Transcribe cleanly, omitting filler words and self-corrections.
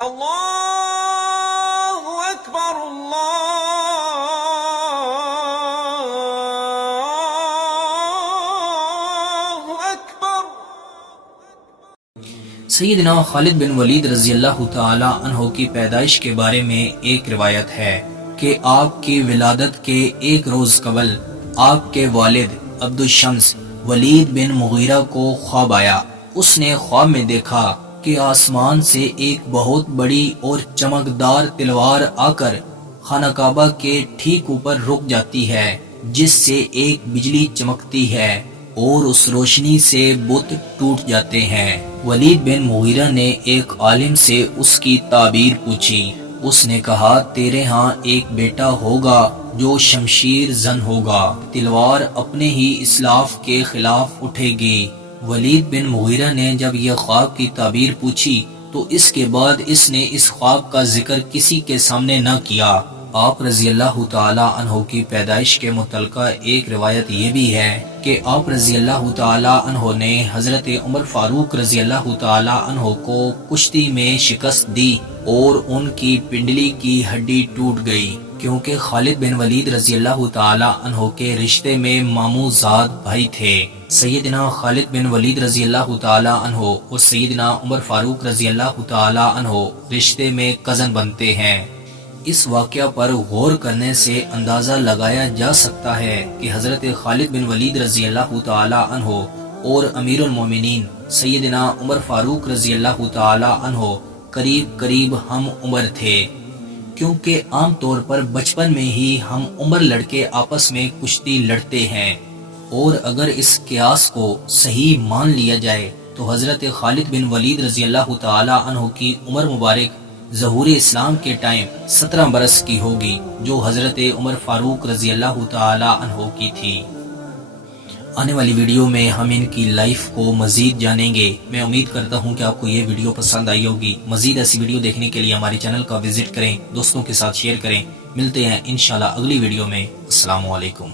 اللہ اکبر اللہ اکبر۔ سیدنا خالد بن ولید رضی اللہ تعالی عنہ کی پیدائش کے بارے میں ایک روایت ہے کہ آپ کی ولادت کے ایک روز قبل آپ کے والد عبدالشمس ولید بن مغیرہ کو خواب آیا۔ اس نے خواب میں دیکھا کہ آسمان سے ایک بہت بڑی اور چمکدار تلوار آ کر خانہ کعبہ کے ٹھیک اوپر رک جاتی ہے، جس سے ایک بجلی چمکتی ہے اور اس روشنی سے بت ٹوٹ جاتے ہیں۔ ولید بن مغیرہ نے ایک عالم سے اس کی تعبیر پوچھی۔ اس نے کہا تیرے ہاں ایک بیٹا ہوگا جو شمشیر زن ہوگا، تلوار اپنے ہی اسلاف کے خلاف اٹھے گی۔ ولید بن مغیرہ نے جب یہ خواب کی تعبیر پوچھی تو اس کے بعد اس نے اس خواب کا ذکر کسی کے سامنے نہ کیا۔ آپ رضی اللہ تعالی عنہ کی پیدائش کے متعلقہ ایک روایت یہ بھی ہے کہ آپ رضی اللہ تعالی عنہ نے حضرت عمر فاروق رضی اللہ تعالی عنہ کو کشتی میں شکست دی اور ان کی پنڈلی کی ہڈی ٹوٹ گئی، کیونکہ خالد بن ولید رضی اللہ تعالی عنہ کے رشتے میں ماموں زاد بھائی تھے۔ سیدنا خالد بن ولید رضی اللہ تعالی عنہ اور سیدنا عمر فاروق رضی اللہ تعالی عنہ رشتے میں کزن بنتے ہیں۔ اس واقعہ پر غور کرنے سے اندازہ لگایا جا سکتا ہے کہ حضرت خالد بن ولید رضی اللہ تعالی عنہ اور امیر المومنین سیدنا عمر فاروق رضی اللہ تعالی عنہ قریب ہم عمر تھے، کیونکہ عام طور پر بچپن میں ہی ہم عمر لڑکے آپس میں کشتی لڑتے ہیں، اور اگر اس قیاس کو صحیح مان لیا جائے تو حضرت خالد بن ولید رضی اللہ تعالی عنہ کی عمر مبارک ظہور اسلام کے ٹائم 17 برس کی ہوگی، جو حضرت عمر فاروق رضی اللہ تعالی عنہ کی تھی۔ آنے والی ویڈیو میں ہم ان کی لائف کو مزید جانیں گے۔ میں امید کرتا ہوں کہ آپ کو یہ ویڈیو پسند آئی ہوگی۔ مزید ایسی ویڈیو دیکھنے کے لیے ہمارے چینل کا وزٹ کریں، دوستوں کے ساتھ شیئر کریں۔ ملتے ہیں انشاءاللہ اگلی ویڈیو میں۔ السلام علیکم۔